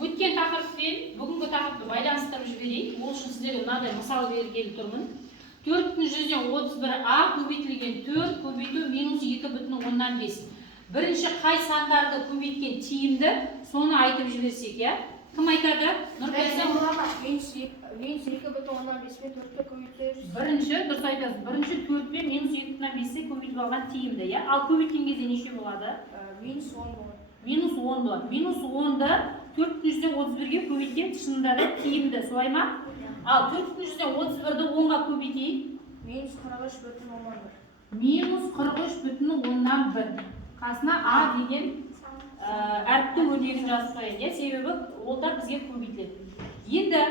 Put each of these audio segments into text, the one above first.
өткен тақырыппен бүгінгі тақырыпты байланыстырып жіберейік. Ол үшін сіздерге мынадай мысал бергелі тұрмын. 4/31a көбейтілген 4 көбейту минус 2/5. Бірінші қай сандарды көбейткен тиімді, соны айтып жіберсек, я? Кім айтады? Минус 2/5-пен 4-ті көбейтеміз. Бірінші, дұрыс айтасыз. Бірінші 4-пен минус 2/5-ті көбейтіп алған тиімді, я? Ал көбейткен кезде неше болады? Минус 10 болады. Минус 10 болады. Минус 10-ды 4/31-ге көбейткен шынында да тиімді, солай ма? Ал 4/31-ді 10-ға көбейтейік. Минус 43/1. Минус 43/1. Қасына А деген әріпті өрнегін жазып қояйын, себебі ол да бізге көбейтіледі. Енді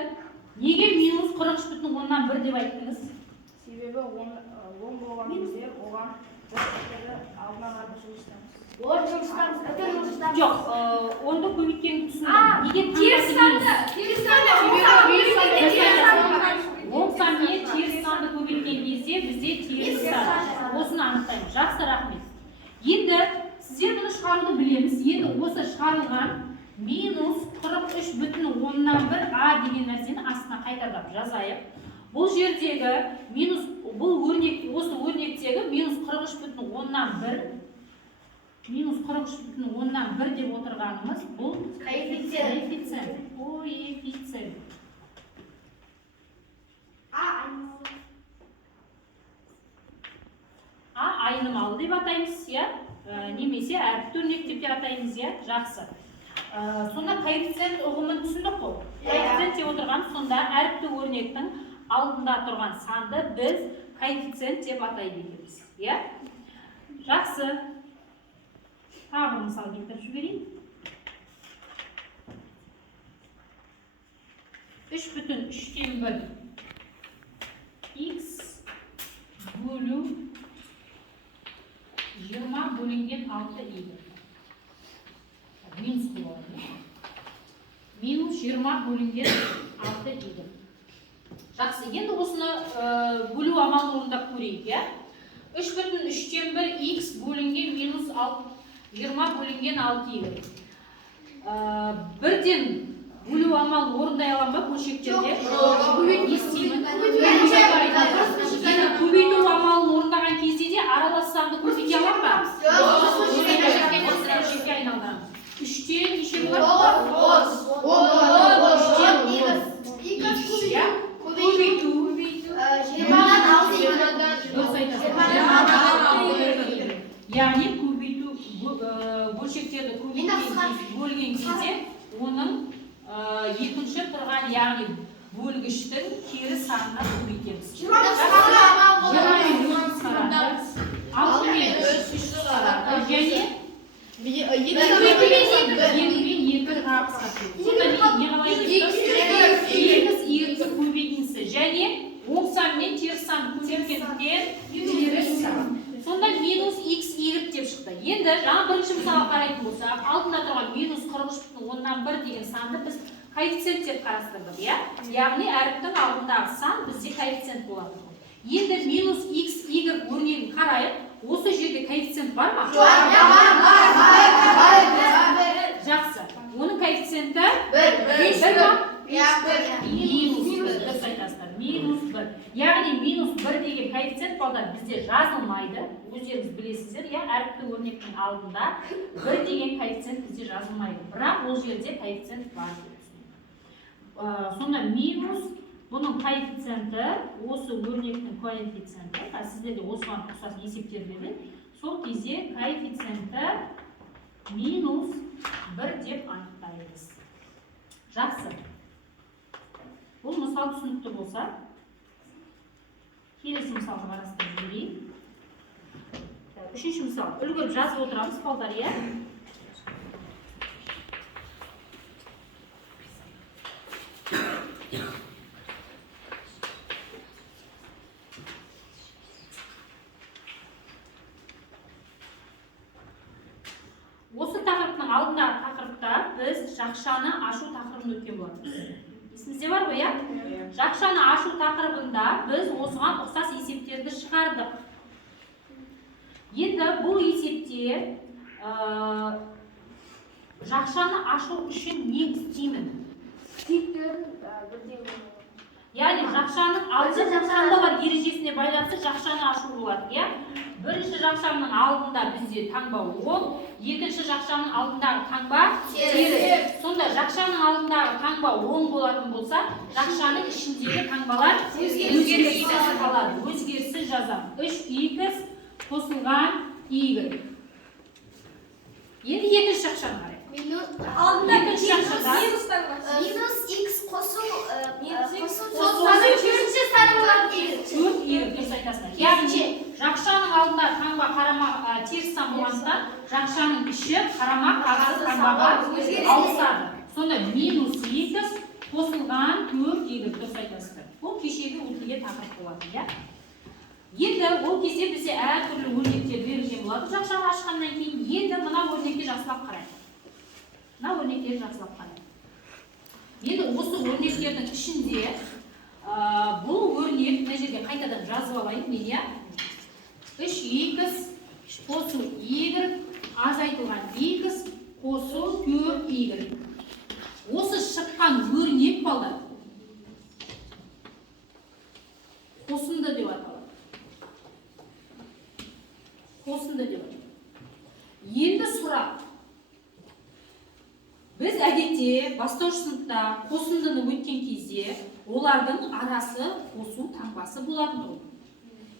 неге минус 43/1 деп айттыңыз? Себебі 10 болған кезде оған алдына қарап жылыстамыз. Олар жылыстамыз. Жоқ, 10-ды көбейткенін түсіндім. Неге Теріс санды теріс санды көбейткен кезде бізде теріс сан. Осыны анықтаймыз. Жақсы, рахмет. Енді сіздер бұны шығаруды білеміз. Енді осы шығарылған минус 43/1 а деген нәрсені астына қайтарып жазайық. Бұл жердегі минус, бұл өрнек, осы өрнектегі минус 43/1 минус 43/1 деп отырғанымыз бұл коэффициент. А айнымалы деп атаймыз, я? Немесе әріпті өрнек деп атаймыз, я? Жақсы. Сонда коэффициент ұғымын түсіндік қой. Коэффициент деп отырған сонда әріпті өрнектің алдында тұрған санды біз коэффициент деп атайды екенбіз, я? Жақсы. Тағы мысал келтіріп жіберейін. 3/3-1 x бөлу 20 бөлінген 6y. Минус болады. Минус 20 бөлінген 6y. Жақсы, енді осыны бөлу амалын орындап көрейік, я? 3/3-1 x бөлінген минус 20 бөлінген 6y. Бірден бөлу амалын орындай аламын ба бөлшектерде? Не істеймін? Көбейту амалын орындаған кезде де аралас санды көбейте аламын ба? Бөлшекке айналдырамыз. 3-тен неше болады? 3-тен көбейту. Яғни көбейту бөлшектерді бөлген кезде оның екінші тұрған, яғни бөлгіштің кері санына көбейтеміз. 6 мен 3 шығарады және 2 көбейтіндісі және 10 мен теріс сан көтергендіктен теріс сан. Сонда минус x y деп шықты. Енді жаңа бірінші мысалға қарайтын болсақ, алдында тұрған минус 43/1 деген санды біз коэффициент деп қарастырдық, я? Яғни әріптің алдындағы сан бізде коэффициент болады. Енді минус x y өрнегін қарайық. Осы жерде коэффициент бар ма? Жақсы. Оның коэффициенті 1 ма? Минус 1. Яғни минус 1 деген коэффициент балдар бізде жазылмайды. Өздеріңіз білесіздер, я? Әріпті өрнектің алдында 1 деген коэффициент бізде жазылмайды. Бірақ ол жерде коэффициент бар. Сонда минус бұның коэффициенті, осы өрнектің коэффициенті, сіздерде осыған ұқсас есептер беріледі. Сол кезде коэффициенті минус 1 деп анықтаймыз. Жақсы. Бұл мысал түсінікті болса, келесі мысалға қарастырып жіберейік. Үшінші мысал. Үлгіріп жазып отырамыз, балдар, я? Осы тақырыптың алдындағы тақырыпта біз жақшаны ашу тақырыбын өткен болатынбыз. Есіңізде бар ғой, я? Жақшаны ашу тақырыбында біз осыған ұқсас есептерді шығардық. Енді бұл есепте жақшаны ашу үшін не істеймін? Типтерін бірдей болады. Яғни жақшаның алды жақшанда бар ережесіне байланысты жақшаны ашу болады, иә? Бірінші жақшаның алдында бізде таңба оң, екінші жақшаның алдындағы таңба теріс. Сонда жақшаның алдындағы таңба оң болатын болса, жақшаның ішіндегі таңбалар өзгеріссіз қалады. Өзгеріссіз жазамын. 3x қосылған y. Енді екінші жақшаға қарайық. Екінші жақшада минус x қосу дұрыс айтасың. Яғни жақшаның алдында таңба қарама теріс сан болғандықтан жақшаның іші қарама қарсы таңбаға ауысады. Сонда минус x қосылған 4y дұрыс айтасыздар. Бұл кешегі өтілген тақырып болады, иә? Енді ол кезде бізде әртүрлі өрнектер берілген болады. Жақшаны ашқаннан кейін енді мына өрнекке жақсылап қарайық. Мына өрнектерді жақсылап қарайық. Енді осы өрнектердің ішінде бұл өрнек, мына жерге қайтадан жазып алайын мен, иә? 3x қосу y азайтылған x қосу 4y. Осы шыққан өрнек балдар қосынды деп аталады. Қосынды деп аталады. Енді сұрақ. Біз әдетте бастауыш сыныпта қосындыны өткен кезде олардың арасы қосу таңбасы болатын ғой.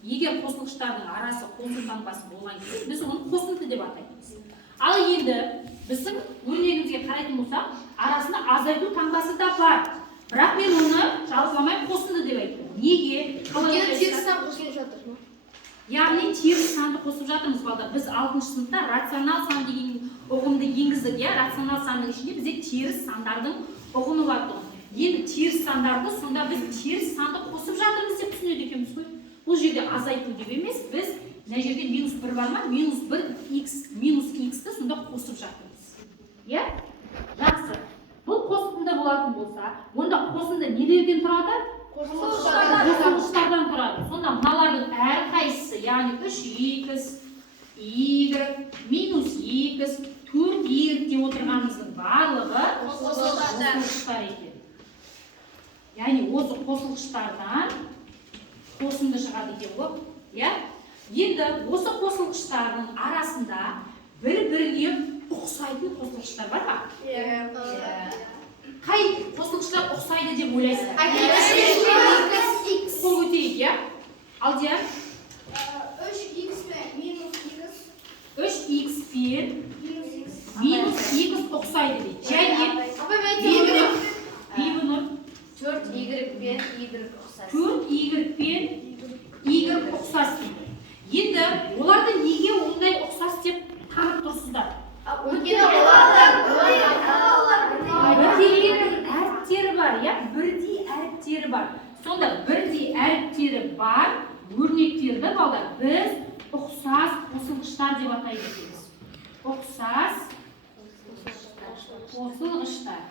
Егер қосылғыштардың арасы қосу таңбасы болған кезде біз оны қосынды деп атаймыз. Ал енді біздің өрнегімізге қарайтын болсақ, арасында азайту таңбасы да бар. Бірақ мен оны жалпыламай қосынды деп айттым. Неге? Теріс сан қосылып жатыр. Яғни теріс санды қосып жатырмыз балдар. Біз 6-шы сыныпта рационал сан деген ұғымды енгіздік, иә? Рационал санның ішінде бізде теріс сандардың ұғымы бар тұғын. Енді теріс сандарды сонда біз теріс санды қосып жатырмыз деп түсінеді екенбіз ғой. Бұл жерде азайту деп емес, біз мына жерде минус 1 бар ма? Минус 1x, минус x-ті сонда қосып жатырмыз. Иә? Жақсы. Бұл қосынды болатын болса, онда қосынды нелерден тұрады? Қосылғыштардан тұрады. Сонда мыналардың әрқайсысы, яғни 3x, y, минус x, 4y деп отырғанымыздың барлығы қосылғыштар екен. Яғни осы қосылғыштардан қосынды шығады екен ғой. Енді осы қосылғыштардың арасында бір-біріне ұқсайтын қосылғыштар бар ма? Қай қосылғыштар ұқсайды деп ойлайсыздар? Қол көтерейік, иә? Алдияр? 3x пен минус x. 3x пен минус x ұқсайды дейді. Және Бибінұр 4y пен y ұқсас. 4y пен y ұқсас дейді. Енді оларды неге ондай ұқсас деп танып тұрсыздар? Бірдей әріптері бар, иә? Бірдей әріптері бар. Сонда бірдей әріптері бар өрнектерді балдар біз ұқсас қосылғыштар деп атайды екенбіз. Ұқсас қосылғыштар.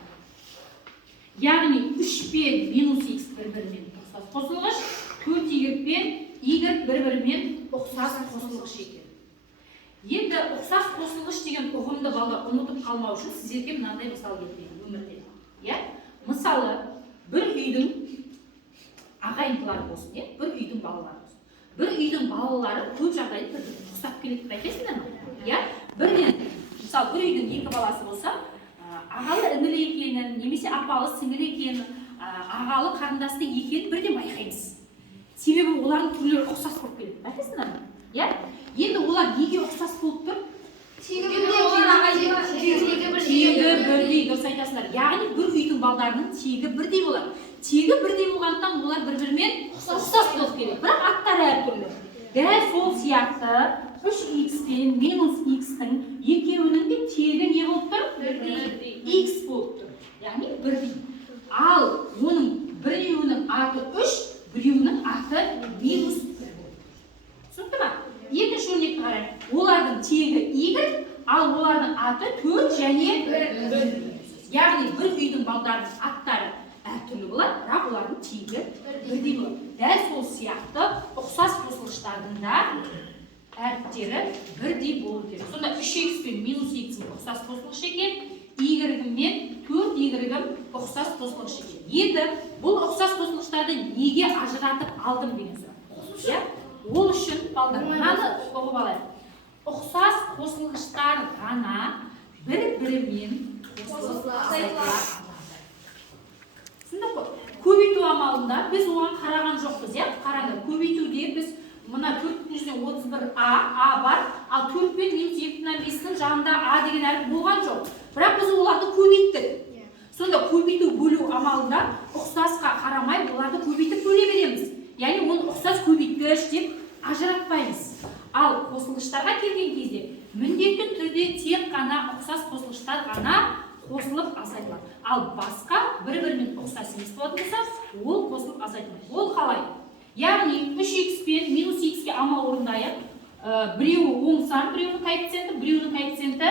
Яғни 3 пен минус x бір-бірімен ұқсас қосылғыш, 4y пен y бір-бірімен ұқсас қосылғыш екен. Енді ұқсас қосылғыш деген ұғымды балдар ұмытып қалмау үшін сіздерге мынандай мысал келтірейін өмірде. Мысалы, бір үйдің ағайындылары болсын, бір үйдің балалары болсын. Бір үйдің балалары көп жағдайда бір-біріне ұқсап келеді деп айтасыңдар ма? Бірден, мысалы, бір үйдің екі баласы болса, ағалы інілі екенін, немесе апалы сіңілі екенін, ағалы қарындасты екенін бірден байқаймыз. Себебі олардың түрлері ұқсас болып келеді. Байқайсыңдар ма? Енді олар неге ұқсас болып тұр? Тегі бірдей, дұрыс айтасыңдар. Яғни бір үйдің балдарының тегі бірдей болады. Тегі бірдей болғандықтан олар бір-бірімен ұқсас болып келеді. Бірақ аттары әртүрлі. Дәл сол сияқты 3x пен минус x-тің екеуінің де тегі не болып тұр? X болып тұр. Яғни бірдей. Ал оның біреуінің аты 3, біреуінің аты минус 1 болды. Түсінікті ма? Екінші өрнекті қарайық. Олардың тегі y, ал олардың аты 4 және 1. Яғни бір үйдің балдарының аттары әртүрлі болады, бірақ олардың тегі бірдей болады. Дәл сол сияқты ұқсас қосылғыштардың да әріптері бірдей болу керек. Сонда 3x пен минус x ұқсас қосылғыш екен, игрегім ұқсас қосылғыш екен. Енді бұл ұқсас қосылғыштарды неге ажыратып алдым деген сұрақ. Иә? Ол үшін балдар мынаны оқып алайық. Ұқсас қосылғыштар ғана бір-бірімен қосылып азайта алады. Түсіндік қой? Көбейту амалында біз оған қараған жоқпыз, иә? Қараңдар, көбейтуде біз мына 431А бар, ал 4 пен -2,5-ның жанында А деген әріп болған жоқ. Бірақ біз оларды көбейттік. Сонда көбейту бөлу амалында ұқсасқа қарамай оларды көбейтіп бөле береміз. Яғни оны ұқсас көбейткіш деп ажыратпаймыз. Ал қосылғыштарға келген кезде міндетті түрде тек қана ұқсас қосылғыштар ғана қосылып азайтылады. Ал басқа бір-бірімен ұқсас емес болатын болса, ол қосылып азайтылмайды. Ол қалай? Яғни 3х пен -х-ке амал орындайық. Біреуі оң сан, біреуінің коэффициенті, біреуінің коэффициенті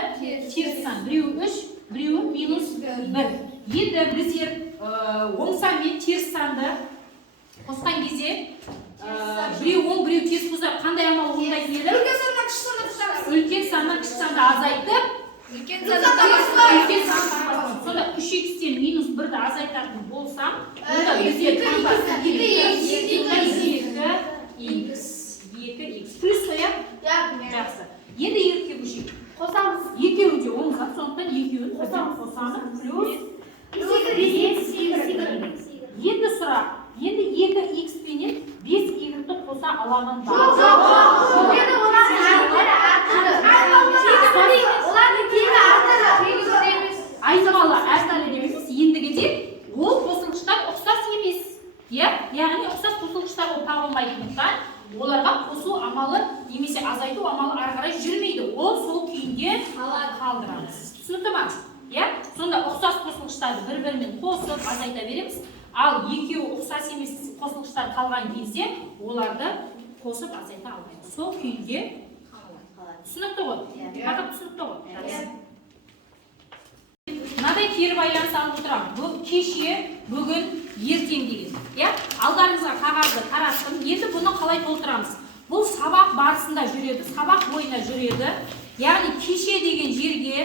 теріс сан. Біреуі 3, біреуі -1. Енді біздер оң сан мен теріс санды қосқан кезде біреу оң, біреу теріс болса қандай амал орындайтын еді? Үлкен саннан кіші санды азайтып, үлкен санды сонда 3х-тен -1-ді азайтатын болсам, онда біздер 2х плюс қояп, жақсы. Енді екіге көшейік. Қосамыз. Екеуі де оң зат, сондықтан екеуін қосамыз плюс енді сұрақ. Енді 2х пенен 5y-ді қоса аламын ба? Айтымалы әртүрлі емес, ендігіде ол қосылғыштар ұқсас емес. Яғни ұқсас қосылғыштар ол табылмайтындықтан оларға қосу амалы немесе азайту амалы ары қарай жүрмейді. Ол сол күйінде қалдырамыз. Түсінікті ма? Сонда ұқсас қосылғыштарды бір-бірімен қосып азайта береміз. Ал екеуі ұқсас емес қосылғыштар қалған кезде оларды қосып азайта алмаймыз. Сол күйінде қалады. Түсінікті ғой? Тақырып түсінікті ғой? Мынадай кері байланыс алып отырамын. Бұл кеше, бүгін, ертең деген. Алдарыңызға қағазды қарастым. Енді бұны қалай толтырамыз? Бұл сабақ барысында жүреді, сабақ бойына жүреді. Яғни кеше деген жерге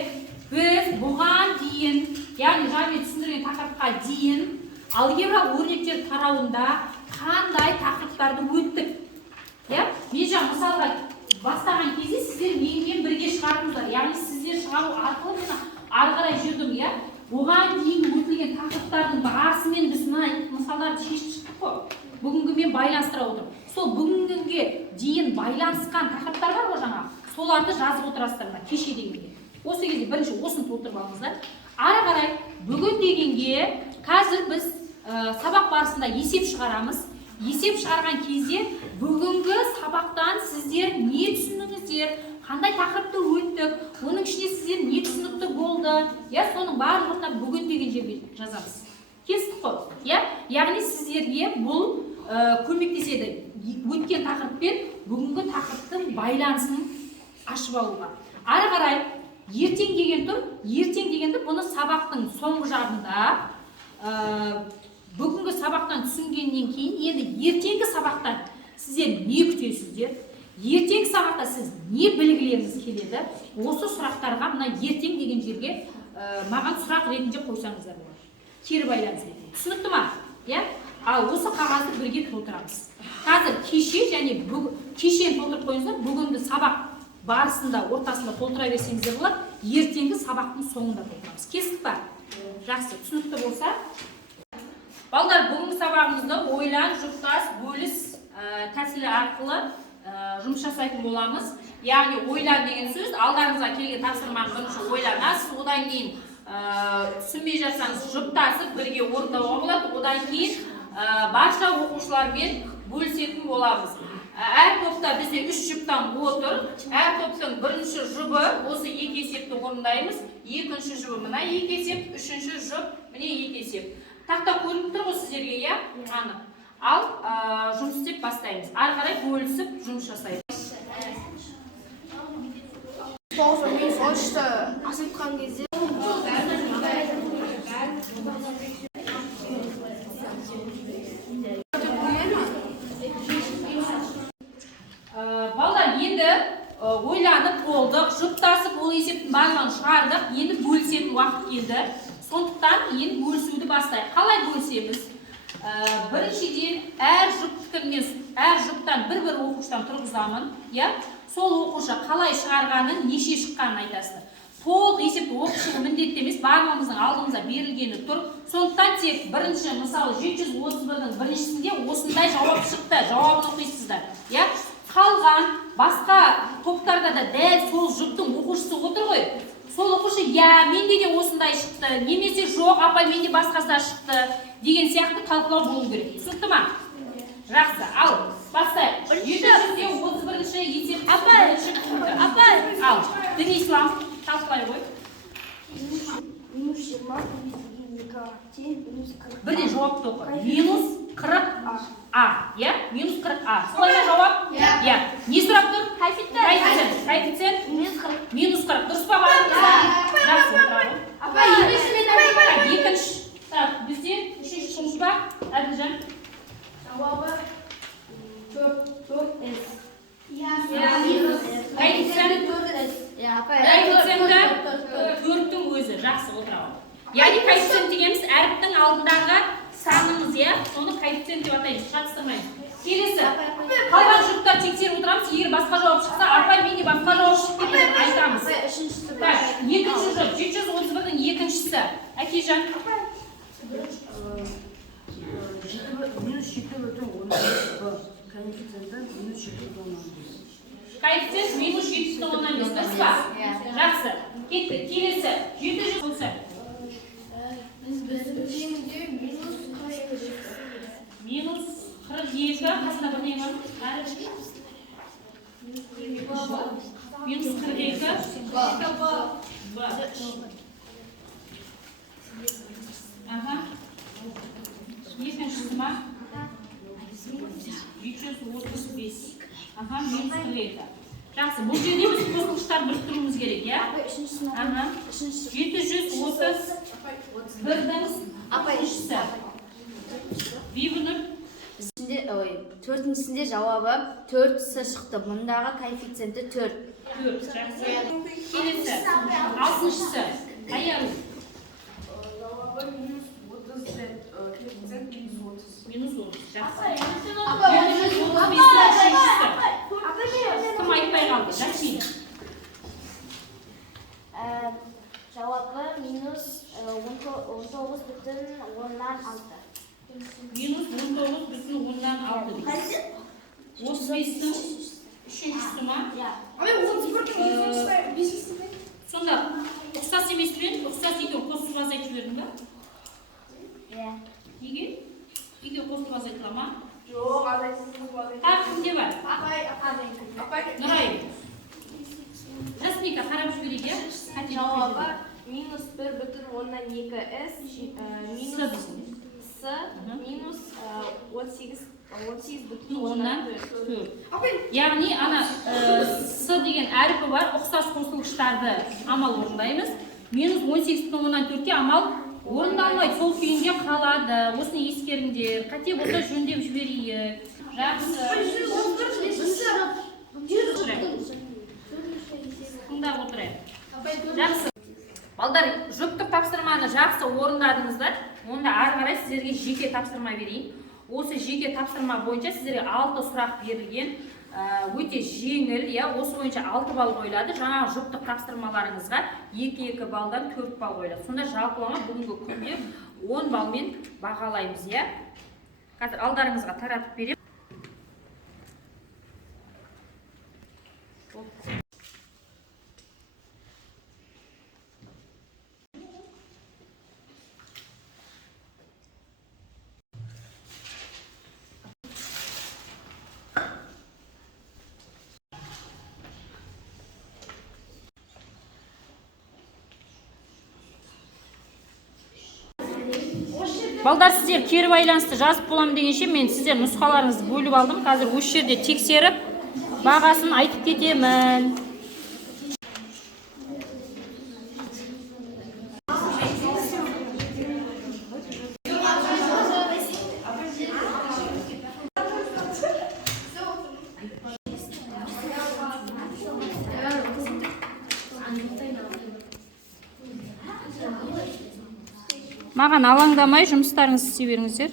біз бұған дейін, яғни жаңа түсіндірген тақырыпқа дейін алгебра өрнектер тарауында қандай тақырыптарды өттік? Мен жаңа мысалға бастаған кезде сіздер менімен бірге шығардыңыздар. Яғни сіздер шығару арқылы мен ары қарай жүрдім. Оған дейін өтілген тақырыптардың барысымен біз мысалдарды шешіп шықтық қой. Бүгінгімен байланыстыра отырып. Сол бүгінге дейін байланысқан тақырыптар бар ғой жаңа. Соларды жазып отырасыздар ма? Кеше дегенге. Осы кезде бірінші осыны толтырып алыңыздар. Ары қарай бүгін дегенге қазір біз сабақ барысында есеп шығарамыз. Есеп шығарған кезде бүгінгі сабақтан сіздер не түсіндіңіздер, қандай тақырыпты өттік, оның ішінде сіздер не түсінікті болды, соның барлығына бүгін деген жерге жазамыз. Кестік қой? Яғни сіздерге бұл көмектеседі. Өткен тақырып пен бүгінгі тақырыптың байланысын ашып алуға. Ары қарай ертең деген тұр. Ертең дегенді бұны сабақтың соңғы жағында бүгінгі сабақтан түсінгеннен кейін енді ертеңгі сабақтан сіздер не күтесіздер? Ертеңгі сабақта сіз не білгілеріңіз келеді? Осы сұрақтарға мына ертең деген жерге маған сұрақ ретінде қойсаңыздар болады. Кері байланыс. Түсінікті ма? Ал осы қағазды бірге толтырамыз. Қазір кеше және кешені толтырып қойыңыздар. Бүгінгі сабақ барысында ортасында толтыра берсеңіздер болады. Ертеңгі сабақтың соңында толтырамыз. Кестік па? Жақсы, түсінікті болса. Балдар, бүгінгі сабағымызды ойлан, жұптас, бөліс тәсілі арқылы жұмыс жасайтын боламыз. Яғни ойлан деген сөз, алдарыңызға келген тапсырманы бірінші ойланасыз, одан кейін түсінбей жатсаңыз жұптасып бірге орындауға болады, одан кейін барша оқушылармен бөлісетін боламыз. Әр топта бізде 3 жұптан отыр. Әр топтың бірінші жұбы осы 2 есепті орындаймыз. Екінші жұбы мына 2 есеп, үшінші жұп міне 2 есеп. Тақта көрініп тұр ғой сіздерге, анық. Ал жұмыс істеп бастаймыз. Ары қарай бөлісіп жұмыс жасаймыз. 9 мен 13-ті азайтқан кезде балдар, енді ойланып болдық, жұптасып ол есептің барлығын шығардық. Енді бөлісетін уақыт келді. Сондықтан енді бөлісуді бастайық. Қалай бөлісеміз? Біріншіден әр жұптан бір оқушыдан тұрғызамын, иә? Сол оқушы қалай шығарғанын, неше шыққанын айтасыздар. Толық есепті оқып шығу міндетті емес, барлығымыздың алдымызда берілгені тұр. Сондықтан тек бірінші, мысалы 731-дің біріншісінде осындай жауап шықты, жауабын оқисыздар. Иә? Қалған басқа топтарда да дәл сол жұптың оқушысы отыр ғой. Сол оқушы, я, менде де осындай шықты, немесе жоқ, апай менде басқасы шықты деген сияқты талқылау болу керек. Түсінікті ма? Жақсы. Ал, бастайық. 731-ші есеп бірінші пункті. Ал, дін ислам талқылай ғой. Бірден жауапты оқы. Минус 40А. Иә? Минус 40А. Солай ма жауап? Иә. Не сұрап тұр? Коэффициент? Минус 40. Дұрыс па бар? Жақсы. Екінші. Бізде үшінші жұмыс ба? Әділжан. Жауабы 4S. Коэффициенті 4-тің өзі. Жақсы, отыралым. Яғни коэффициент дегеніміз әріптің алдындағы санымыз, иә? Соны коэффициент деп атаймыз, шатыстырмаймыз. Келесі. Қалған жұптар тексеріп отырамыз. Егер басқа жауап шықса, апай менде басқа жауап шықты деп айтамыз. Екінші жұп, 731-дің екіншісі. Әкежан. Коэффициент минус 7,5. Дұрыс па? Жақсы. Кеттік. Келесі. 730. Минус 42. Қасында бір не бар? Минус 42. Екіншісі ма? 735. Минус 42. Жақсы, бұл жерде біз қосылғыштар біріктіруіміз керек, иә? 731-дің үшісі. Бибінұр. Төртіншісінде жауабы 4-сы шықты. Мұндағы коэффициенті 4. Жақсы. Келесі. Алтыншысы. Аяру. Жауабы минус 30, коэффициент минус 30. Минус 30. Жақсы. 735-дің үшіншісі. Кім айтпай қалды? Жақсын. Жауабы минус 19,6. Минус 19,6 дейіз. 35-дің үшіншісі ма? Сонда, ұқсас емеспен, ұқсас екен қосып азайтып жібердің ба? Неге? Неге қосып азайтыла ма? Жоқ, азайтсыз азайтып. Тағы кімде бар? Апай. Нұрай. Жасмика, қарап жіберейік, иә? Жауабы минус 1,2S минус С минус 18,4. Яғни, ана С деген әріпі бар, ұқсас қосылғыштарды амал орындаймыз. Минус 18,4-ке амал орындалмайды, сол күйінде қалады. Осыны ескеріңдер. Қате болса жөндеп жіберейік. Жақсы. Тыңдап отырайық. Жақсы. Балдар, жұптық тапсырманы жақсы орындадыңыздар. Онда ары қарай сіздерге жеке тапсырма берейін. Осы жеке тапсырма бойынша сіздерге 6 сұрақ берілген. Өте жеңіл, осы бойынша 6 балл қойылады. Жаңағы жұптық тапсырмаларыңызға 2-2 балдан 4 балл қойылады. Сонда жалпылама бүгінгі күнде 10 балмен бағалаймыз, иә? Қазір алдарыңызға таратып берем. Балдар, сіздер кері байланысты жазып боламын дегенше мен сіздер нұсқаларыңызды бөліп алдым. Қазір осы жерде тексеріп, бағасын айтып кетемін. Маған алаңдамай жұмыстарыңызды істей беріңіздер.